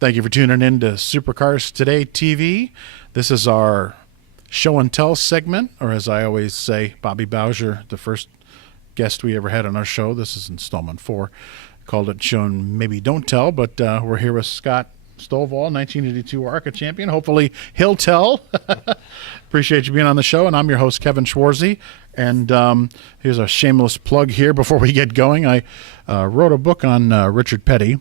Thank you for tuning in to Supercars Today TV. This is our show and tell segment, or as I always say, Bobby Bowser, the first guest we ever had on our show. This is installment 4. Called it Show and Maybe Don't Tell, but we're here with Scott Stovall, 1982 ARCA champion. Hopefully he'll tell. Appreciate you being on the show, and I'm your host, Kevin Schwarzy. And here's a shameless plug here before we get going. I wrote a book on Richard Petty.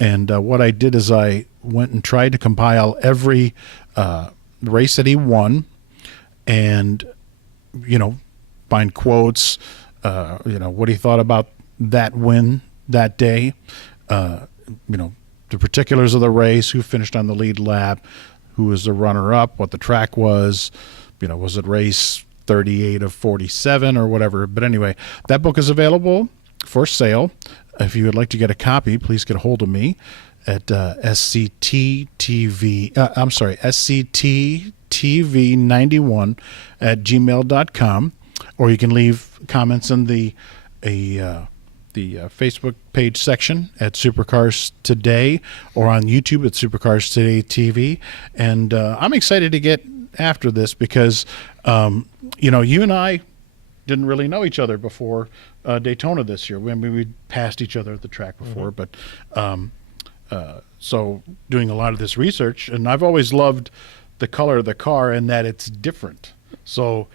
And what I did is I went and tried to compile every race that he won and, find quotes, what he thought about that win that day, the particulars of the race, who finished on the lead lap, who was the runner-up, what the track was, was it race 38 of 47 or whatever. But anyway, that book is available for sale. If you would like to get a copy, please get a hold of me at scttv91 at gmail.com, or you can leave comments in the Facebook page section at Supercars Today, or on YouTube at Supercars Today TV. And I'm excited to get after this because, you and I didn't really know each other before Daytona this year. We'd passed each other at the track before, but so doing a lot of this research, and I've always loved the color of the car and that it's different. So,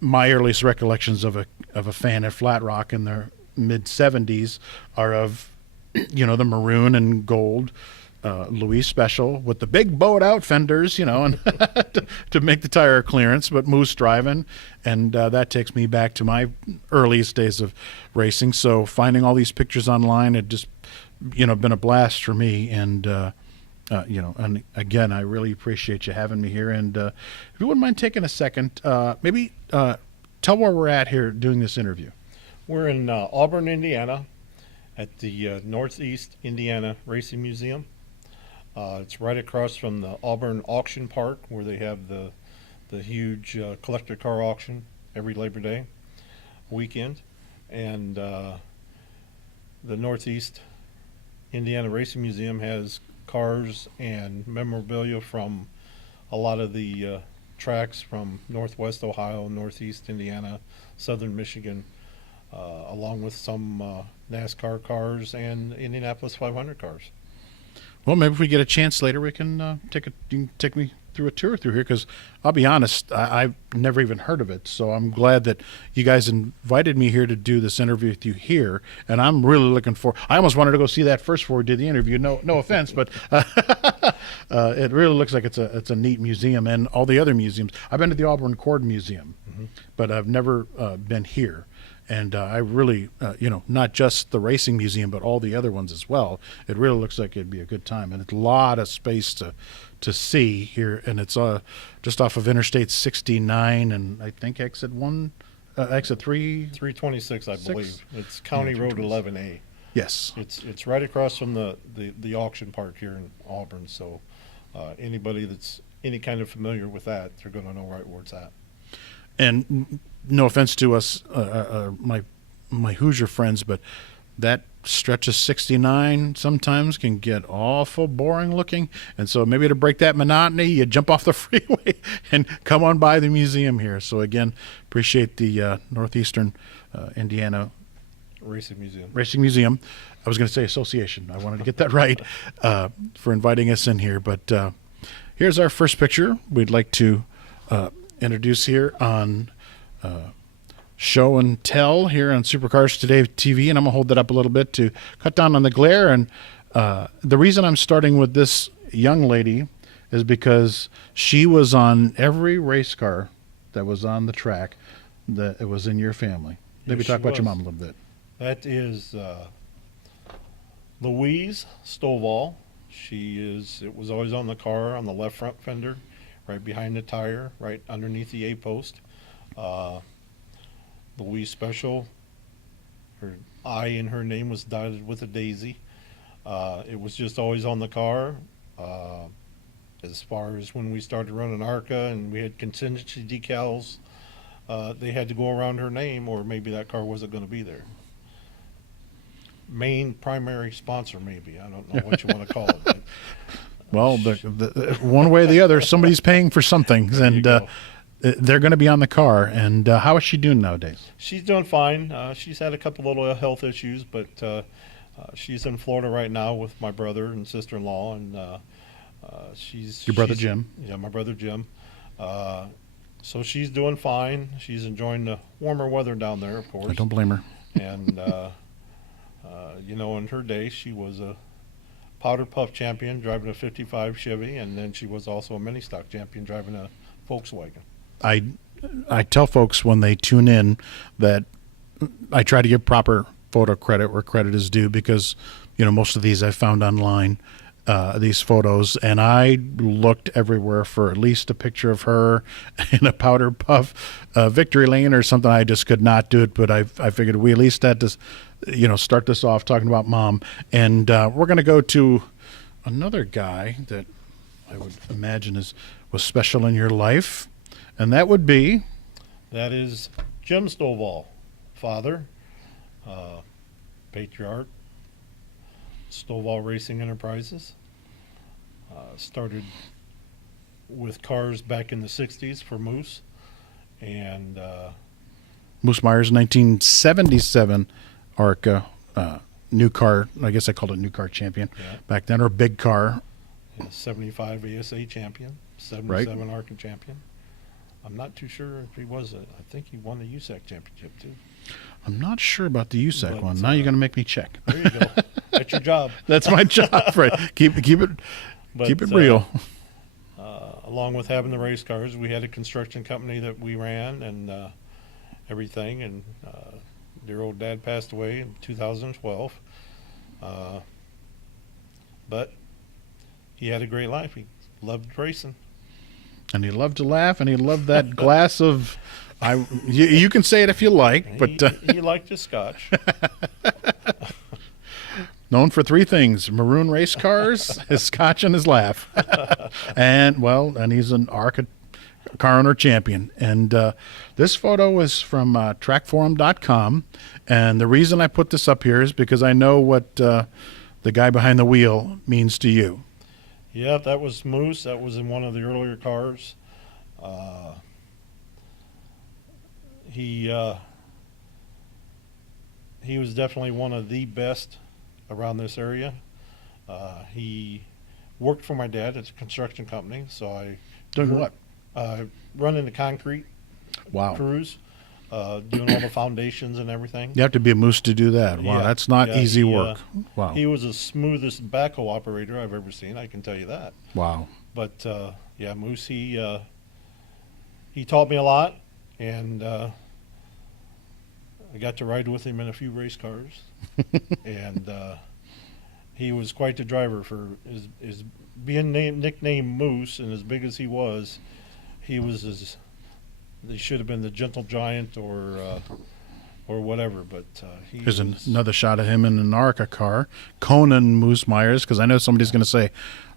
my earliest recollections of a fan at Flat Rock in the mid 70s are of, the maroon and gold Louis Special with the big bowed out fenders, and to make the tire clearance, but moose driving. And that takes me back to my earliest days of racing. So finding all these pictures online had just, been a blast for me. And, and again, I really appreciate you having me here. And if you wouldn't mind taking a second, maybe tell where we're at here doing this interview. We're in Auburn, Indiana, at the Northeast Indiana Racing Museum. It's right across from the Auburn Auction Park, where they have the huge collector car auction every Labor Day weekend. And the Northeast Indiana Racing Museum has cars and memorabilia from a lot of the tracks from Northwest Ohio, Northeast Indiana, Southern Michigan, along with some NASCAR cars and Indianapolis 500 cars. Well, maybe if we get a chance later, we can you can take me through a tour through here, because I'll be honest, I've never even heard of it. So I'm glad that you guys invited me here to do this interview with you here, and I'm really looking for. I almost wanted to go see that first before we did the interview. No offense, but it really looks like it's a neat museum, and all the other museums. I've been to the Auburn Cord Museum, but I've never been here. And I really, not just the racing museum, but all the other ones as well. It really looks like it'd be a good time. And it's a lot of space to see here. And it's just off of Interstate 69 and I think exit 3. 326, I believe. It's County Road 11A. Yes. It's right across from the auction park here in Auburn. So anybody that's any kind of familiar with that, they're going to know right where it's at. And no offense to us, my Hoosier friends, but that stretch of 69 sometimes can get awful boring looking. And so maybe to break that monotony, you jump off the freeway and come on by the museum here. So again, appreciate the Northeastern Indiana Racing Museum. I was going to say association. I wanted to get that right, for inviting us in here. But here's our first picture. We'd like to introduce here on Show and Tell here on Supercars Today TV, and I'm going to hold that up a little bit to cut down on the glare. And the reason I'm starting with this young lady is because she was on every race car that was on the track that it was in your family. Maybe Yes, talk about was. your mom a little bit. That is Louise Stovall. It was always on the car on the left front fender, right behind the tire, right underneath the A-post. Louise Special, her I in her name was dotted with a daisy. It was just always on the car. As far as when we started running ARCA and we had contingency decals, they had to go around her name, or maybe that car wasn't going to be there. main primary sponsor, maybe. I don't know what you want to call it. But, Well, one way or the other, somebody's paying for something, and they're going to be on the car. And how is she doing nowadays? she's doing fine. She's had a couple little health issues, but she's in Florida right now with my brother and sister-in-law, and she's Your brother Jim? Yeah, my brother Jim. So she's doing fine. She's enjoying the warmer weather down there, of course. I don't blame her. And in her day, she was a powder puff champion driving a 55 Chevy, and then she was also a mini stock champion driving a Volkswagen. I tell folks when they tune in that I try to give proper photo credit where credit is due, because most of these I found online, these photos, and I looked everywhere for at least a picture of her in a powder puff victory lane or something. I just could not do it, but I figured we at least had to start this off talking about Mom. And we're going to go to another guy that I would imagine was special in your life, and that would be? That is Jim Stovall, father, patriarch, Stovall Racing Enterprises. Started with cars back in the 60s for Moose. And Moose Myers, 1977 ARCA, new car. I guess I called it new car champion back then, or big car. 75 ASA champion, 77 ARCA champion. I'm not too sure if he was I think he won the USAC championship too. I'm not sure about the USAC one. Now you're going to make me check. There you go. That's your job. That's my job, right? Keep it real. Along with having the race cars, we had a construction company that we ran and everything. And dear old dad passed away in 2012. But he had a great life. He loved racing. And he loved to laugh, and he loved that glass of. You can say it if you like, but he liked his scotch. Known for three things: maroon race cars, his scotch, and his laugh. and he's an ARCA car owner champion. And this photo is from trackforum.com. And the reason I put this up here is because I know what the guy behind the wheel means to you. Yeah, that was Moose. That was in one of the earlier cars. He was definitely one of the best around this area. He worked for my dad at a construction company, so I doing what? Running the concrete crews, doing all the foundations and everything. You have to be a Moose to do that. Wow, that's not easy work. Wow. He was the smoothest backhoe operator I've ever seen, I can tell you that. Wow. But Moose, he taught me a lot, and I got to ride with him in a few race cars. And he was quite the driver for his being nicknamed Moose, and as big as he was they should have been the gentle giant or whatever. But here's another shot of him in an ARCA car, Conan Moose Myers, because I know somebody's going to say,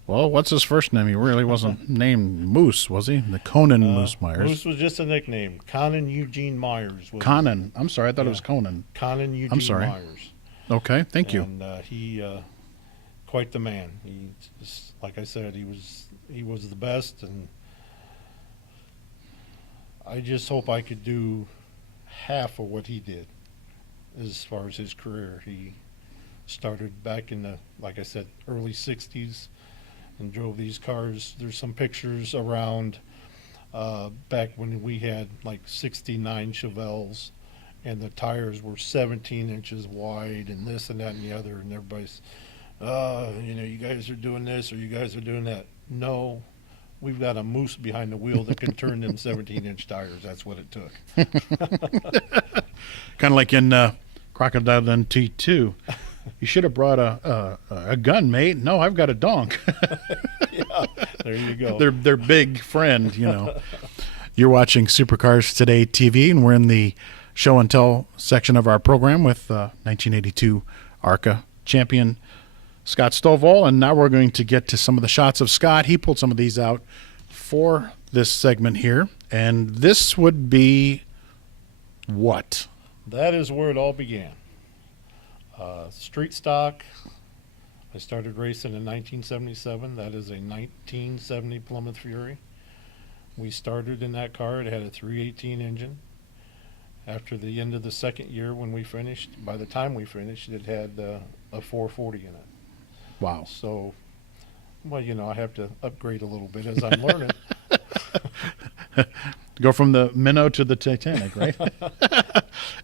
well, what's his first name? He really wasn't named Moose, was he? The Conan Moose Myers. Moose was just a nickname. Conan Eugene Myers. Conan. I'm sorry. I thought it was Conan. Conan Eugene Myers. Okay. Thank you. And he, quite the man. He, like I said, he was the best, and I just hope I could do half of what he did as far as his career. He started back in the, like I said, early 60s and drove these cars. There's some pictures around back when we had like 69 Chevelles and the tires were 17 inches wide and this and that and the other, and everybody's, you guys are doing this or you guys are doing that. No, we've got a Moose behind the wheel that can turn them 17-inch tires. That's what it took. Kind of like in Crocodile Dundee 2. You should have brought a gun, mate. No, I've got a donk. Yeah, there you go. Their big friend, You're watching Supercars Today TV, and we're in the show and tell section of our program with 1982 ARCA champion Scott Stovall, and now we're going to get to some of the shots of Scott. He pulled some of these out for this segment here, and this would be what? That is where it all began. Street stock, I started racing in 1977. That is a 1970 Plymouth Fury. We started in that car. It had a 318 engine. After the end of the second year when we finished, by the time we finished, it had a 440 in it. Wow. So, well, I have to upgrade a little bit as I'm learning. Go from the Minnow to the Titanic, right?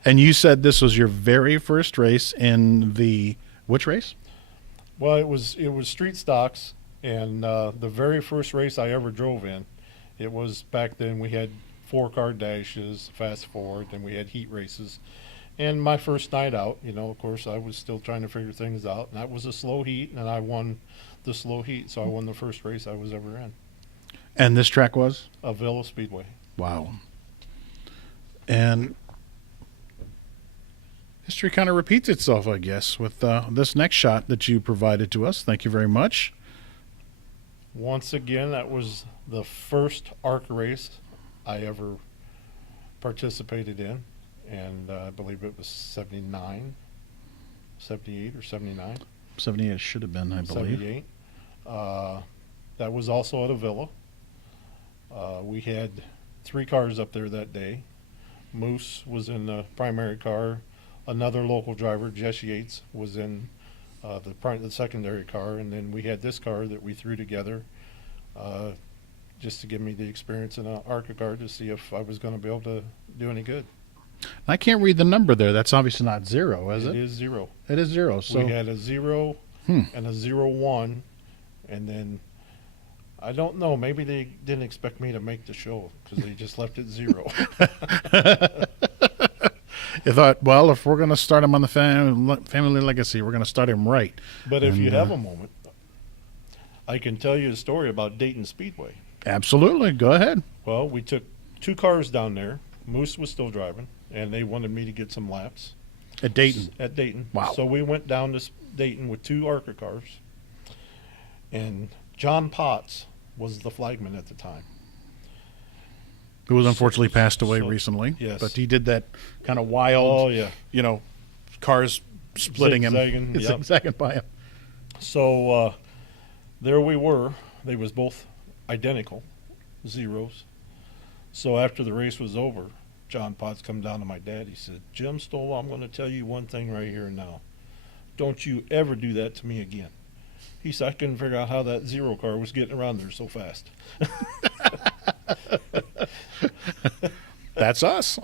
And you said this was your very first race in the which race? Well, it was street stocks, and the very first race I ever drove in, it was back then we had 4-car dashes, fast forward, and we had heat races. And my first night out, of course, I was still trying to figure things out, and that was a slow heat, and I won the slow heat, so I won the first race I was ever in. And this track was? Villa Speedway. Wow. And history kind of repeats itself, I guess, with this next shot that you provided to us. Thank you very much. Once again, that was the first ARCA race I ever participated in, and I believe it was 78 or 79. 78 should have been, I believe. 78. That was also at a villa. We had 3 cars up there that day. Moose was in the primary car. Another local driver, Jesse Yates, was in the secondary car, and then we had this car that we threw together just to give me the experience in an ARCA car to see if I was going to be able to do any good. I can't read the number there. That's obviously not 0, is it? It is 0. It is 0. So we had a 0 and a 01, and then I don't know. Maybe they didn't expect me to make the show because they just left it 0. You thought, well, if we're going to start him on the family legacy, we're going to start him right. But if you have a moment, I can tell you a story about Dayton Speedway. Absolutely. Go ahead. Well, we took 2 cars down there. Moose was still driving, and they wanted me to get some laps. At Dayton? At Dayton. Wow. So we went down to Dayton with 2 ARCA cars, and John Potts was the flagman at the time. Who was unfortunately passed away recently. Yes. But he did that kind of wild, cars splitting Zigzagging, him. Zigzagging by him. So there we were. They was both identical, 0s. So after the race was over, John Potts come down to my dad. He said, "Jim Stovall, I'm going to tell you one thing right here and now. Don't you ever do that to me again." He said, "I couldn't figure out how that 0 car was getting around there so fast." That's us.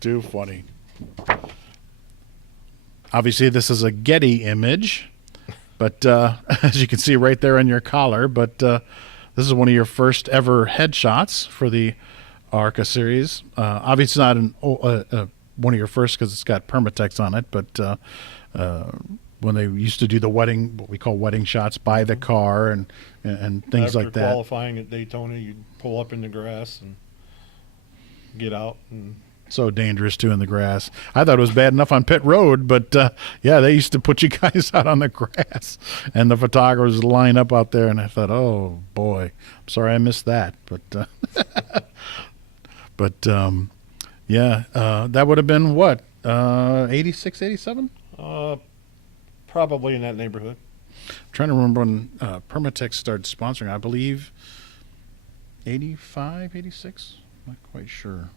Too funny. Obviously, this is a Getty image, but as you can see right there on your collar, but this is one of your first ever headshots for the ARCA series. Obviously, not one of your first because it's got Permatex on it, but when they used to do the what we call wedding shots by the car and things like that. After qualifying at Daytona, you'd pull up in the grass and get out. And so dangerous too in the grass. I thought it was bad enough on pit road, but yeah, they used to put you guys out on the grass, and the photographers line up out there, and I thought, oh boy, I'm sorry I missed that, but yeah, that would have been what, 86, 87? Probably in that neighborhood. I'm trying to remember when Permatex started sponsoring. I believe 85, 86. Not quite sure.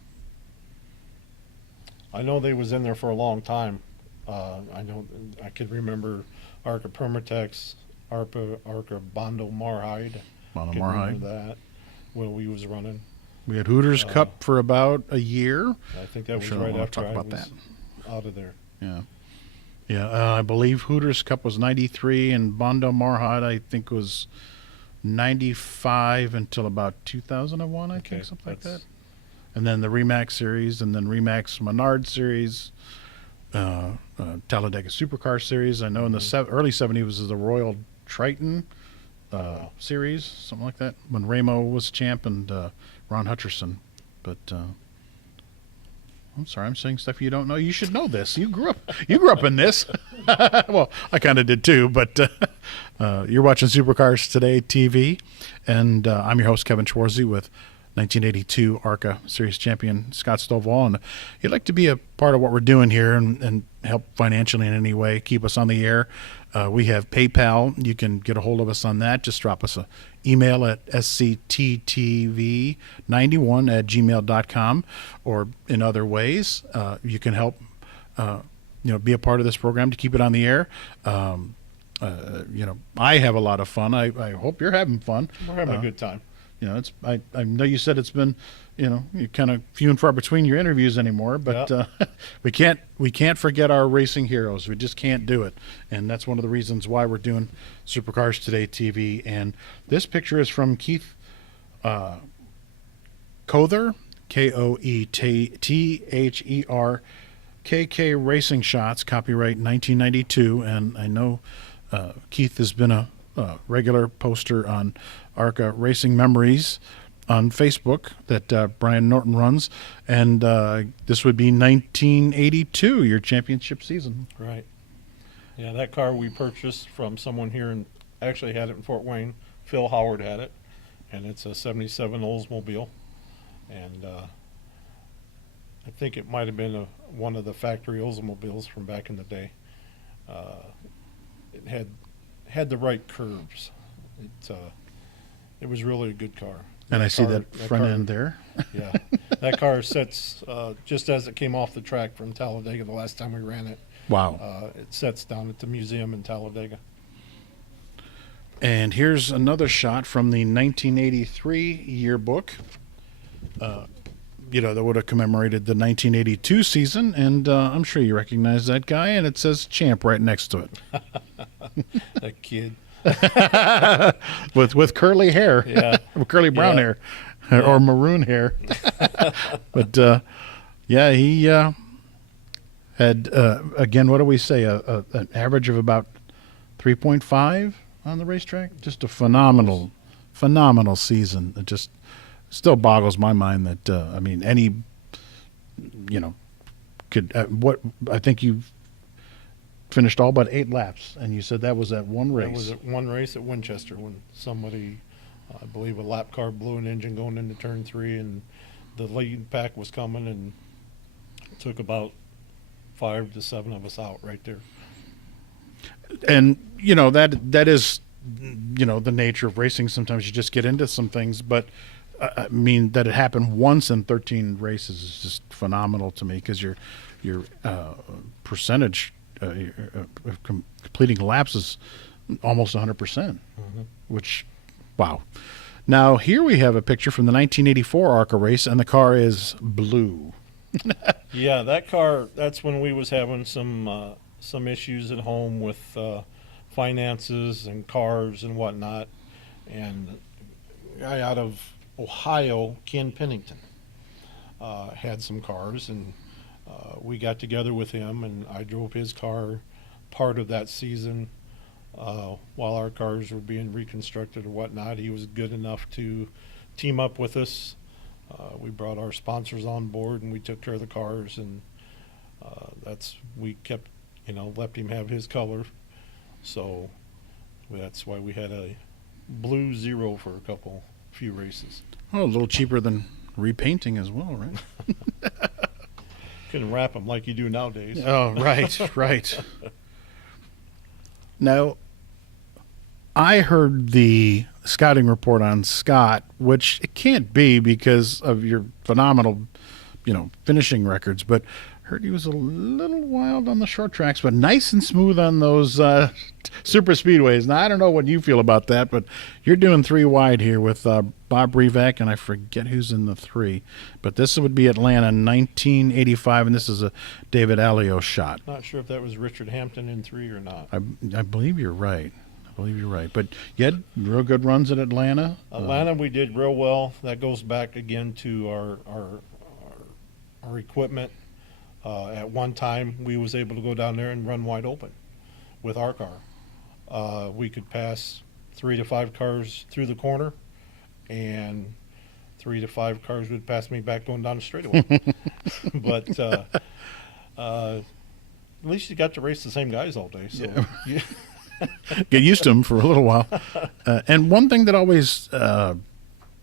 I know they was in there for a long time. I could remember ARCA Permatex, ARCA Bondo Marhide. Bondo Could Marhide. remember that when we was running. We had Hooters Cup for about a year. I think that was Sure, right we'll after talk I about was that. out of there. Yeah. Yeah, I believe Hooters Cup was 93, and Bondo Marhide, I think, was 95 until about 2001, I think, something like that. And then the Remax Series, and then Remax Menard Series, Talladega Supercar Series. I know in the early 70s was the Royal Triton Series, something like that, when Ramo was champ and Ron Hutcherson. But I'm sorry, I'm saying stuff you don't know. You should know this. You grew up in this. Well, I kind of did too, but you're watching Supercars Today TV, and I'm your host, Kevin Schwarzy, with 1982 ARCA Series champion Scott Stovall. And if you'd like to be a part of what we're doing here and help financially in any way, keep us on the air, we have PayPal. You can get a hold of us on that. Just drop us an email at scttv91@gmail.com, or in other ways. You can help be a part of this program to keep it on the air. I have a lot of fun. I hope you're having fun. We're having a good time. It's I know you said it's been you're kind of few and far between your interviews anymore, but we can't forget our racing heroes. We just can't do it, and that's one of the reasons why we're doing Supercars Today TV. And this picture is from Keith Kother, Koether, KK Racing Shots, copyright 1992. And I know Keith has been a regular poster on ARCA Racing Memories on Facebook that Brian Norton runs, and this would be 1982, your championship season. Right. Yeah, that car we purchased from someone here and actually had it in Fort Wayne. Phil Howard had it, and it's a 77 Oldsmobile, and I think it might have been one of the factory Oldsmobiles from back in the day. It had the right curves. It was really a good car. And I see that front end there. Yeah, that car sets just as it came off the track from Talladega the last time we ran it. Wow. It sets down at the museum in Talladega. And here's another shot from the 1983 yearbook. That would have commemorated the 1982 season, and I'm sure you recognize that guy, and it says champ right next to it. That kid. with curly hair, with curly brown hair, or maroon hair. But he had again, what do we say? An average of about 3.5 on the racetrack. Just a phenomenal season. It just still boggles my mind that any could. What I think you've finished all but 8 laps, and you said that was at one race. That was at one race at Winchester when somebody, I believe a lap car blew an engine going into turn 3, and the lead pack was coming, and it took about 5 to 7 of us out right there. And that is the nature of racing. Sometimes you just get into some things, but that it happened once in 13 races is just phenomenal to me, because your percentage completing laps is almost 100%, which, wow. Now, here we have a picture from the 1984 ARCA race, and the car is blue. Yeah, that car, that's when we was having some issues at home with finances and cars and whatnot. And a guy out of Ohio, Ken Pennington, had some cars, and we got together with him, and I drove his car part of that season while our cars were being reconstructed or whatnot. He was good enough to team up with us. We brought our sponsors on board, and we took care of the cars, and we kept, let him have his color. So that's why we had a blue 0 for a few races. Oh, a little cheaper than repainting as well, right? Couldn't wrap them like you do nowadays. Oh, right. Now, I heard the scouting report on Scott, which it can't be because of your phenomenal, finishing records, but heard he was a little wild on the short tracks, but nice and smooth on those super speedways. Now, I don't know what you feel about that, but you're doing 3 wide here with Bob Revak, and I forget who's in the 3. But this would be Atlanta 1985, and this is a David Alio shot. Not sure if that was Richard Hampton in 3 or not. I believe you're right. But you had real good runs at Atlanta. Atlanta, we did real well. That goes back again to our equipment. At one time, we was able to go down there and run wide open with our car. We could pass 3 to 5 cars through the corner, and 3 to 5 cars would pass me back going down the straightaway. But at least you got to race the same guys all day. So yeah. Get used to them for a little while. And one thing that always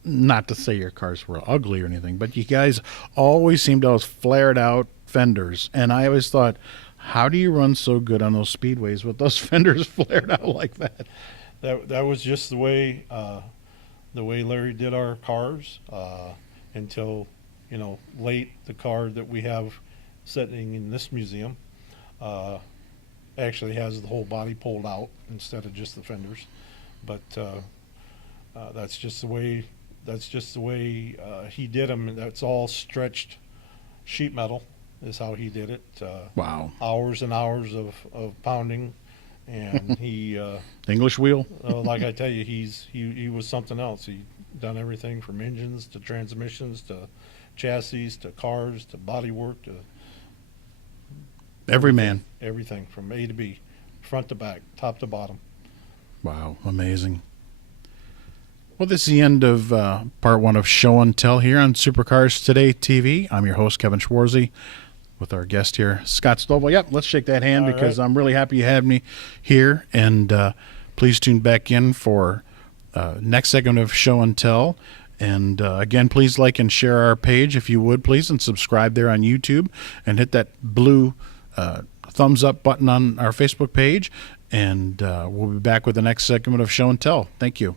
not to say your cars were ugly or anything, but you guys always seemed to have flared out fenders. And I always thought, how do you run so good on those speedways with those fenders flared out like that? That was just the way Larry did our cars until, late. The car that we have sitting in this museum actually has the whole body pulled out instead of just the fenders. But that's just the way. That's just the way he did them. That's all stretched sheet metal is how he did it. Wow. Hours and hours of pounding, and he. English wheel? Like I tell you, he was something else. He done everything from engines to transmissions to chassis to cars to bodywork to Every man. everything from A to B, front to back, top to bottom. Wow, amazing. Well, this is the end of part one of Show and Tell here on Supercars Today TV. I'm your host, Kevin Schwarzy, with our guest here, Scott Stovall. Yep, let's shake that hand All because right. I'm really happy you had me here. And please tune back in for next segment of Show and Tell. And again, please like and share our page if you would, please, and subscribe there on YouTube and hit that blue thumbs up button on our Facebook page. And we'll be back with the next segment of Show and Tell. Thank you.